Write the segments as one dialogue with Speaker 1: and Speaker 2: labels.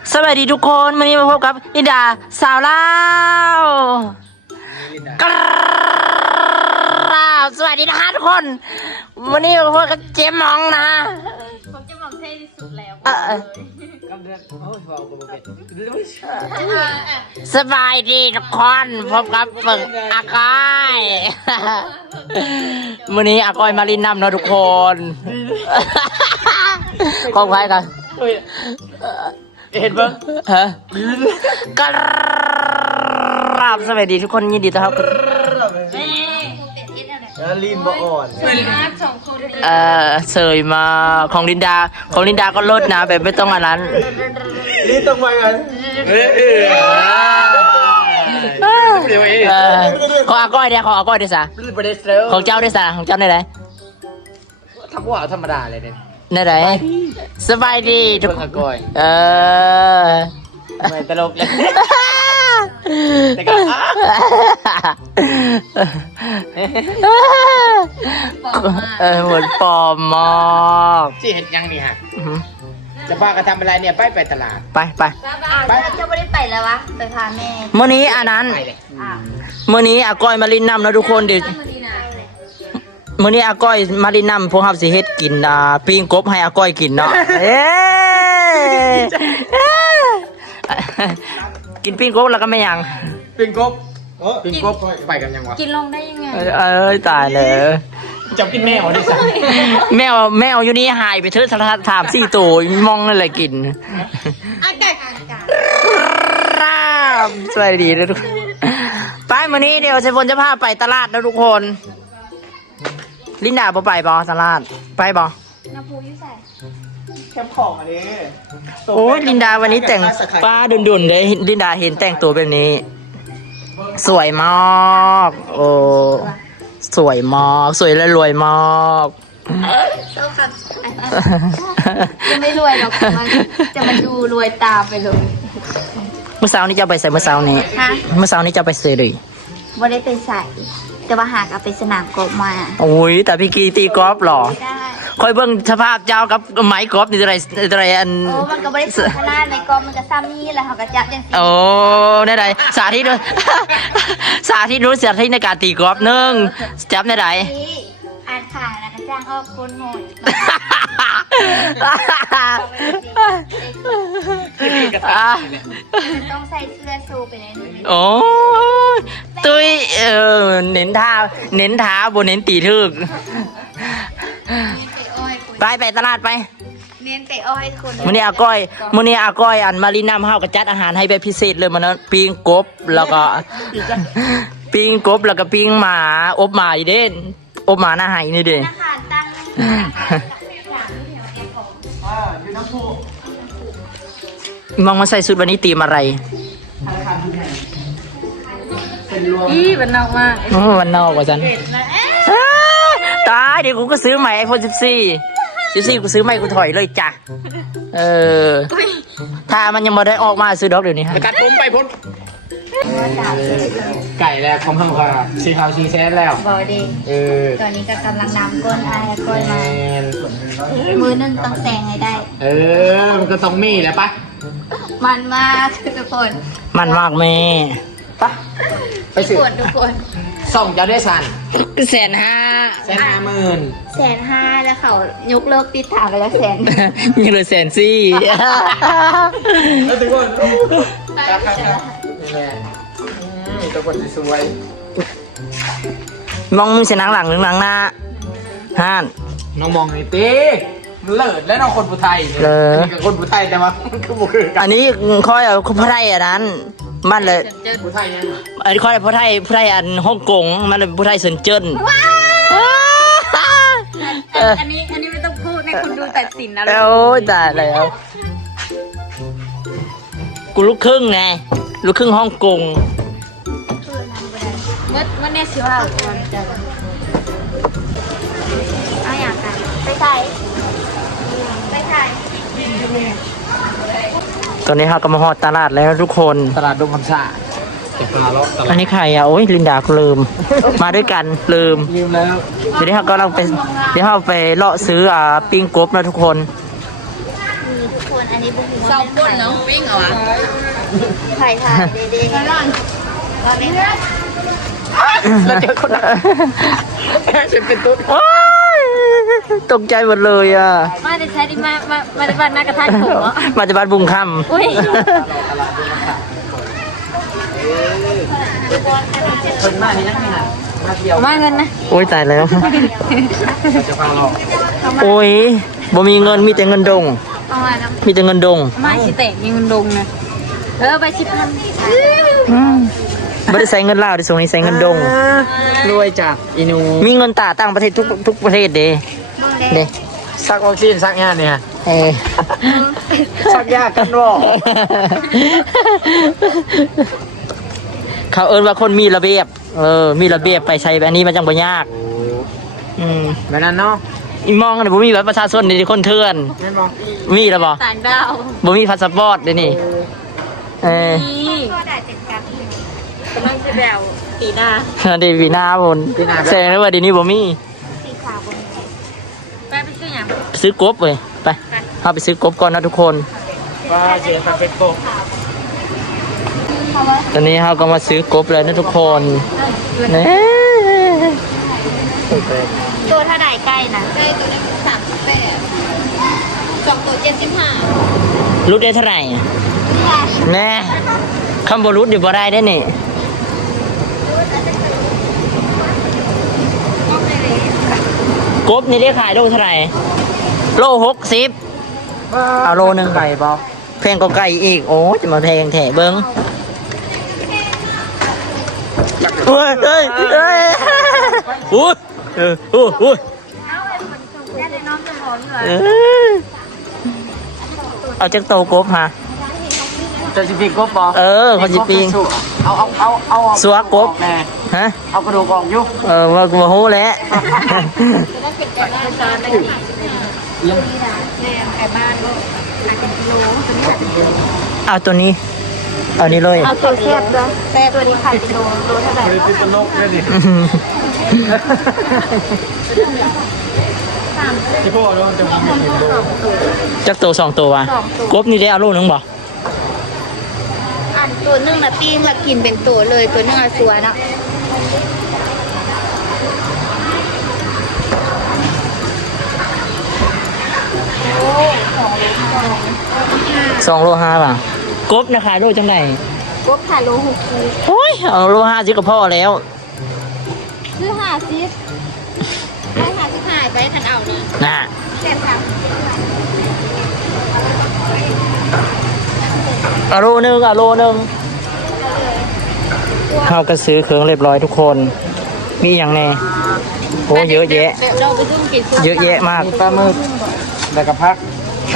Speaker 1: สวัสดีทุกคนวันนี้มาพบกับลินดาสาวลาวกราบสวัสดีนะคะทุกคนวันนี้มาพบกับเจมมองนะ
Speaker 2: ผมจะบอกเท่ที่สุดแล้ว
Speaker 1: สบายดีทุกคนพบกับฝึกอากอยวันนี้อากอยมาลินน้ำนะทุกคนขอบคุณกันเห็นปะฮะกราบสวัสดีทุกคนยินดีต้อนรับ
Speaker 3: ลินบ่อ่อน
Speaker 1: เสยมาของลินดาก็ลดนะแบบไม่ต้องอันนั้น
Speaker 3: ลินต้องไปกัน
Speaker 1: ของอาก้อยเนี่ยของอาก้อยด้วยสะของเจ้าด้วยสะของเจ้าได้ไหน
Speaker 3: ทำว่าธรรมดาเลยเนี่ย
Speaker 1: ได้ไหนสบายดี
Speaker 3: ทุกคนก้อยไม่ตลกเลยแต่ก็
Speaker 1: เหมือนปอมมาก
Speaker 3: ที่เห็นยังนี่ฮะจะพากันทำอะไรเนี่ยไปตลาด
Speaker 1: ไป
Speaker 2: จะไม่ได้ไปแล้ววะไปพาแม่
Speaker 1: เมื่อนี้อันนั้นเมื่อนี้อาก้อยมาลินน้ำนะทุกคนดิเมื่อนี้อาก้อยมาลินน้ำพวกเราสิเฮ็ดกินปิ้งกบให้อาก้อยกินเนาะกินปิ้งกบแล้วก็ไม่ยัง
Speaker 3: ปิ้งกบไปกันยังวะ
Speaker 2: กินลงได้ยังไง
Speaker 1: ตายเลย
Speaker 3: จะกินแมวได้สัก
Speaker 1: แมวอยู่นี่หายไปเถอะถาม4 ตัวมองอะไรกิน
Speaker 2: อากาศ
Speaker 1: สวัสดีนะทุกคนไปวันนี้เดี๋ยวเซฟนจะพาไปตลาดนะทุกคนลินดาไปบอตลาดไปบอ
Speaker 2: น้ำพุยิ่งใส่
Speaker 3: แคมของอันนี้
Speaker 1: โอ้ยลินดาวันนี้แต่งป้าดุนๆเลยลินดาเห็นแต่งตัวแบบนี้สวยมากโอ้สวยมากสวยและรวยมาก
Speaker 2: จะไม่รวยหรอกจะมาดูรวยตามไปเลย
Speaker 1: เมื่อเช้านี้จะไปใส่เมื่อเช้านี้จะไปใส่เลย
Speaker 2: ไม่ได้ไปใส่แต่ว่าหากเอาไปสนามกอล์ฟมา
Speaker 1: โอ้ยแต่พี่กีตีกอล์ฟหรอคอยเบิ่งสภาพเจ้ากับไม้กอล์ฟนี่อะไรอัน
Speaker 2: โอ้มันก็ไม่ได้สุดขนาดในกอล์ฟมันก็ซ้ำนี่แหละเขาก็จับยัง
Speaker 1: โอ้ได้ไหนสาธิตรู้สาธิตในการตีกอล์ฟนึ่งจับได้ไหน
Speaker 2: อ่านข่าวนะกระจ้างออกคนโหดต้องใส่เสื้อสูไปเลย
Speaker 1: โอ้ตุ้ยเน้นท้าบนเน้นตีทึกไปตลาดไป
Speaker 2: เน้นไปอ้อยคน
Speaker 1: มื้อนี้อาก้อยอันมารีน้ำเฮากระจัดอาหารให้แบบพิเศษเลยมันนะปิ้งกบแล้วก็ปิ้งหมาอบหมาอีเด่นอบหมาหน้าไหนี่เด่นมองมาใส่ชุดวันนี้ตีมอะไร
Speaker 2: วันนอกมาก
Speaker 1: วันนอกกว่าฉันตายเดี๋ยวกูก็ซื้อใหม่ iPhone 14กูซื้อใหม่กูถอยเลยจ้ะถ้ามันยังไม่ได้ออกมาซื้อดอกเดี๋ยวนี้
Speaker 3: ตัดผมไปพ้นไก่แล้วของข้างค่ะ4,000 4แสนแล้ว
Speaker 2: บอดีตอนนี้ก็กำลังนำก้นอายก้นมามือนึงต้องแซงให้ได้
Speaker 3: มันก็ต้องมีแหละปะ
Speaker 2: มันมากทุกคน
Speaker 1: มันมากแม่
Speaker 3: ปะไปสิ
Speaker 2: ทุกคน
Speaker 3: ส่งจะได้สั่น
Speaker 1: 150,000
Speaker 3: 150,000
Speaker 2: แล้วเขายกเลิกติดถามไปแล้ว100,000
Speaker 1: ยังเหลือ140,000
Speaker 3: แล้วทุกคนนี่ทุกคนสวย
Speaker 1: มองมึงจะนั่งหลังหรือนั่งหน้าฮั่น
Speaker 3: น้องมองไอ้ตีเลิศแล้วน้องคนผู้ไทยนี่กับคนผู้ไทยแต่ว่าคือบุคือ
Speaker 1: อันนี้ค่อยคนผู้ไทยอันนั้นมันเลย
Speaker 3: ผู้ไทยยัง
Speaker 1: อันนี้ค่อยผู้ไทยอันฮ่องกงมันเลยผู้ไทยเซินเจิ้น
Speaker 2: อันนี้ไม่ต้องพูดในคุณดูตัดสินนะ
Speaker 1: โอ้ยตายแล้วกูลูกครึ่งไงลูกครึ่งฮ่องกง
Speaker 2: เมื่อเนี่ยสิว่าเอาอย่างกันไปใส่
Speaker 1: ตอนนี้เราก็มาฮอดตลาดแล้วทุกคน
Speaker 3: ตลาดดงคำสา
Speaker 1: อันนี้ใครโอ้ยลินดาก็ลืมมาด้วยกันลืม
Speaker 3: แล้ว
Speaker 1: เดี๋ยวเราไปเลาะซื้อปิ้งกบนะทุกคน
Speaker 2: อันนี้บุ้ง
Speaker 4: เศร้าก้นเนาะวิ่งเหรอวะ
Speaker 2: ไข่ถ่ายเด็กๆร้อนนี้
Speaker 3: เราเจอคนจะเป็นตุ๊ด
Speaker 1: โอ๊ยตกใจหมดเลยอ่ะ
Speaker 2: มาจะใช้ดิมาจะบ้านหน้ากระทะผมเหรอ
Speaker 1: มาจากบ้านบุงค
Speaker 2: อุ้ย
Speaker 3: คนมากนี่นักนี่นะมาเที่ยว
Speaker 2: มาเงินนะ
Speaker 1: ำโอ้ยตายแล้ว
Speaker 3: จะฟังหรอก
Speaker 1: โอ้ยบ่มีเงินมีแต่เงินดง
Speaker 2: เอามาน้
Speaker 1: มีแต่เงินดง
Speaker 2: ำมาชิเตะยิงเงินดงนะไป10,000
Speaker 1: ไม่ได้ใส่เงินลาวได้ส่งนี้ใส่เงินดง
Speaker 3: รวยจากอีนู
Speaker 1: มีเงินตาต่างประเทศทุกประเทศเด้เด้
Speaker 3: ซักวัคซีนซักงานเนี่ย
Speaker 1: เออ
Speaker 3: ซักยากกันบ่
Speaker 1: เขาเอิ้นว่าคนมีระเบียบมีระเบียบไปใช้แบบนี้มันจังบ่ยาก
Speaker 3: แบบนั้นเนาะ
Speaker 1: อีมองกันบ่มีบัตรประชาชนนี่คนเถื่อน
Speaker 3: ไม่มอง
Speaker 1: มีแล้วบ่
Speaker 2: ต่างดาว
Speaker 1: บ่มีพาสปอร์ตเด้นี่
Speaker 2: นี่กำลังจะแบบปีหน้า
Speaker 1: เดวีนาบนแสดงว่าเดี๋ยวนี้บ่มี
Speaker 2: สีขาวไปซื้ออย่าง
Speaker 1: ซื้อกบเลยไปเอาไปซื้อกบก่อนนะทุกคน
Speaker 3: ว่าเสียฟังเป็นโก
Speaker 1: ตอนนี้เราก็มาซื้อกบแล้วนะทุกคนนี่
Speaker 2: ตัวถ้าได้ใกล้นะใกล้ตัวนี้38 2ตัว75
Speaker 1: รุดได้เท่าไหร่แน่คำบรุษอยู่บ่ได้ได้นี่กบนี่ได้ขายโลเท่าไหร่โล60เอาโลนึง
Speaker 3: ไก่เปล่า
Speaker 1: แพงก็ไก่อีกโอ้จะมาแพงแถเบิ้งเฮ้ยเฮ้ยเฮ้ยอุ้ยอุ้ยเอาจากโตกบฮะ
Speaker 3: จะสิปีกบเปล่า
Speaker 1: เขาจะปีง
Speaker 3: เอา
Speaker 1: สัวกบ
Speaker 3: แม่
Speaker 1: ฮะ
Speaker 3: เอากระดูกออกยุก
Speaker 1: ว่ากูโหแล้ว เอาตัวนี้ เอานี้เลย
Speaker 2: เอาตัวแซ่บด้วยแซ่บตัวนี้ขายกิโลเท่าไหร่
Speaker 3: เป็นตลกเลยดิที่พ่อเราจะมีเป็นโล
Speaker 1: จักโต2ตัววะกบนี่ได้เอาโลนึงบ่
Speaker 2: อันตัวนึงนะปิ้งมากินเป็นตัวเลยตัวนึงอะสัวเนาะ
Speaker 1: 2 โล 5 บาทกบนะขายโลจังไหน
Speaker 2: กบขายโล60
Speaker 1: โอ้ยเอาโล5สิก็พอแล้ว
Speaker 2: ซื้อ50ได้50หายไปทันเอานี่
Speaker 1: น่ะ
Speaker 2: แซ่บค่ะ
Speaker 1: เอาโลนึงเขาก็ซื้อเครื่องเรียบร้อยทุกคน มีอย่างแน่โอ้เยอะแยะ
Speaker 2: แบบเราไปซุ่มกิน
Speaker 1: เยอะแยะมาก
Speaker 3: มีปลาหมึกแล้วก็พักไก่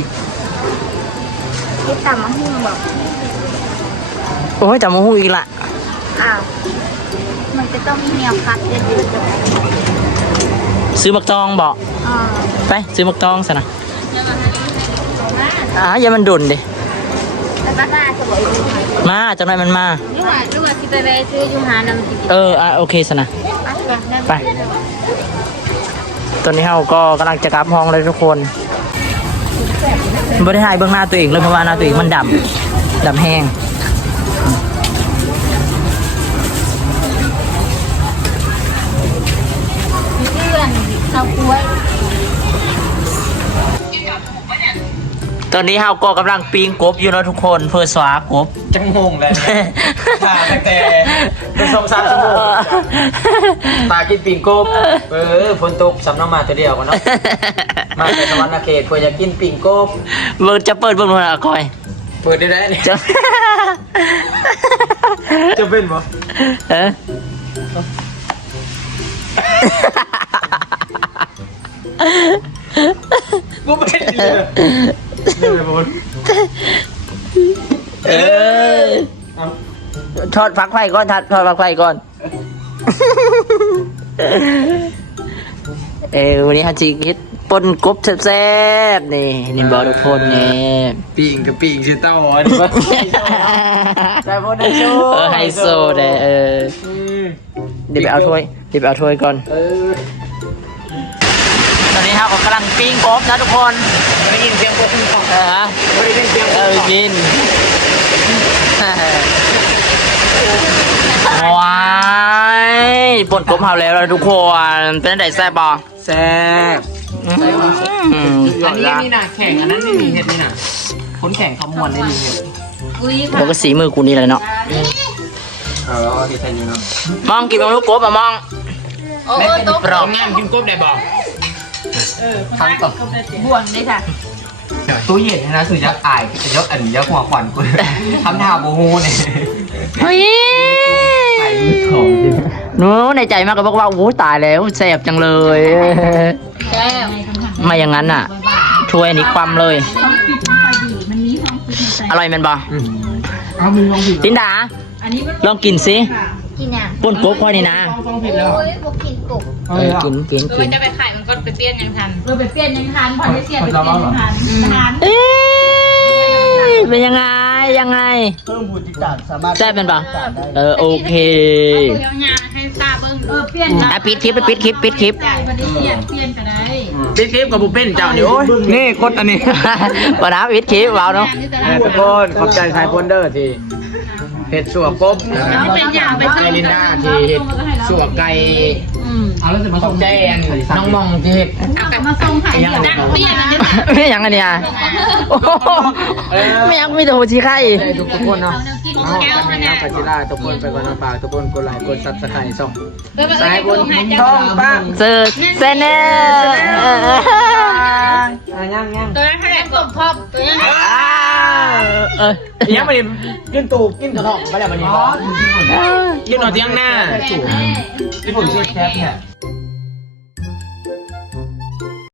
Speaker 2: คิดตามมาหุ้มบอก
Speaker 1: โอ้ยแต่มาหูอีกละ
Speaker 2: อ้าวมันจะต้องมีแนวคัดเยอะๆจังเลย
Speaker 1: ซื้อมักตองบอก ไปซื้อมักตองซะนะอย่ามันดุนดิ
Speaker 2: แล้วก็น่าจะบอกอยู่ไหน
Speaker 1: มาจากนั้นมันมา
Speaker 2: หรือว่าคิดไปซื้อยูฮานะมันจะ
Speaker 1: โอเคซะนะไปตอนนี้เราก็กำลังจะกลับห้องเลยทุกคนไม่ได้ถ่ายเบื้องหน้าตัวเองเลยเพราะว่าหน้าตัวเองมันดำแห้ง
Speaker 2: เพื่อนเราคุ้ย
Speaker 1: ตอนนี้เราก็กำลังปีงกบอยู่นะทุกคนเพื่อสวากบ
Speaker 3: จังงงเลยตาแต่เป็น2-3 ชั่วโมงตากินปิ่งกบฝนตกสำน้ำมาตัวเดียวกันเนาะมาในสวรรค์เขตเพื่อจะกินปิ่งกบ
Speaker 1: เบิร์จะเปิดเบื้องหน้าคอย
Speaker 3: เปิดได้ไหมเนี่ย
Speaker 1: จะ
Speaker 3: จะเป็นปะ กูเป็นเลยเลยบอล
Speaker 1: ทอดพักไฟก่อนทอดพักไฟก่อน วันนี้ฮัจิคิดปนกบแซ่บๆนี่บอกทุกคนนี่
Speaker 3: ปิ่งกับปิ่งชื่อเต้าอันนี้แต่พอได้โชว์
Speaker 1: ไฮโซเด้เดี๋ยวไปเอาถ้วยก่อนตอนนี้ครับกำลังปิ้งกบนะทุกคน
Speaker 3: ได้ยินเสียงคนของ
Speaker 1: ไม่ได้ยินเสียงกินว้ายปนกบเผาแล้วทุกคนเป็นไงแซ่บบ่
Speaker 3: แซ่บอันนี้นี่นะแข่งอันนั้นไม่มีเห็ดนี่นะคนแข่งเขามวนได้มีเห็ด
Speaker 2: อุ้ย
Speaker 1: แล้วก็สีมือกูนี่เลยเนาะ
Speaker 3: เห็ดไทยนี่เนาะ
Speaker 1: มองกินลูกกบอ่ะมอง
Speaker 2: โอ้โต๊ะ
Speaker 3: ปรอบงามกินกบได้บ่ทั้งต่อ
Speaker 2: บ่วงเลยค่ะ
Speaker 3: ตู้เย็นนะคือยักษ์อายยักษ์อันยักษ์หัวขวัญกูทำท่าโมโหเนี่ย
Speaker 1: เฮ้ย
Speaker 3: ใส่มือของจริง
Speaker 1: หนูในใจมากก็บอกว่าโอ้ตายแล้วแซ่บจังเลย
Speaker 2: แก้ว
Speaker 1: ไม่อย่างนั้นอ่ะ ช่วยนี่ความเลย อร่อยแมันบ่
Speaker 3: เอามือลองผิด
Speaker 1: ตินดาลองกินสิ
Speaker 2: กินอ่ะ
Speaker 1: ป่นกบค่อยนี่นะ
Speaker 3: ลองผิดแล้ว
Speaker 2: โอ้ยพวกกินกบ
Speaker 1: กิน
Speaker 4: มันจะไปขายมันก็ไปเปลี่ยนยังทัน
Speaker 2: เราไปเปลี่ยนยังทันพอได้เสียไปเปลี่ยนยังทันทัน
Speaker 1: เอ๊ะเป็นยังไงยังไง
Speaker 5: เพิ่มบุญจิตการสามารถ
Speaker 1: แซ่บเป็นบ่โอเค
Speaker 4: เดี๋ยวยาให้ตาเบิ้ง
Speaker 2: เปลี่ยน
Speaker 1: อ่ะปิดคลิปปิดคลิปปิดคลิป
Speaker 2: จ่ายพอได้เสียเปลี่ยนก็ได้
Speaker 3: พี่คลิปกับบุเป็นเจ้านี่โอ้ยนี่กดอันนี้
Speaker 1: ก่อนนะปิดคลิปเอาเนาะ
Speaker 3: ทุกคนขอบใจไทยพนเดอร์ที่เห็ดสัวกบ
Speaker 4: แล้วเป็นอย่างไป
Speaker 3: ไก่ลินดาที่เห็ดสัวไก่ขอบใจอันน้องมองที่เห็ด
Speaker 2: เอามาส่งให้เดี๋ยว
Speaker 4: ดังเปลี่ยนมันจะ
Speaker 1: ไม่ยังอันเนี้ยโอ้โหไม่ยังมีแต่หัวชีไข่
Speaker 3: ทุกคนเนาะ
Speaker 4: กิน
Speaker 3: เอา
Speaker 4: แก้ว
Speaker 3: ไป
Speaker 4: ขนาด
Speaker 3: ปัจจิราทุกคนไปก่อนนะฝากทุกคนกดไลค์กดซับสไครต์ส่ง
Speaker 4: เพื่อ
Speaker 3: สายบุญ
Speaker 4: หายใจ
Speaker 3: ท้องป้า
Speaker 1: เจอเซนเนอร์
Speaker 3: ย่าง
Speaker 4: ตัวนั้นเท่าไหร่กบพอบตัวนั้น
Speaker 3: ยังไม่กินตูกินกระทอกไม่ได้วันนี้กินหน่อยเที่ยงหน้าญี่ปุ่นชื่อแคปเนี่ย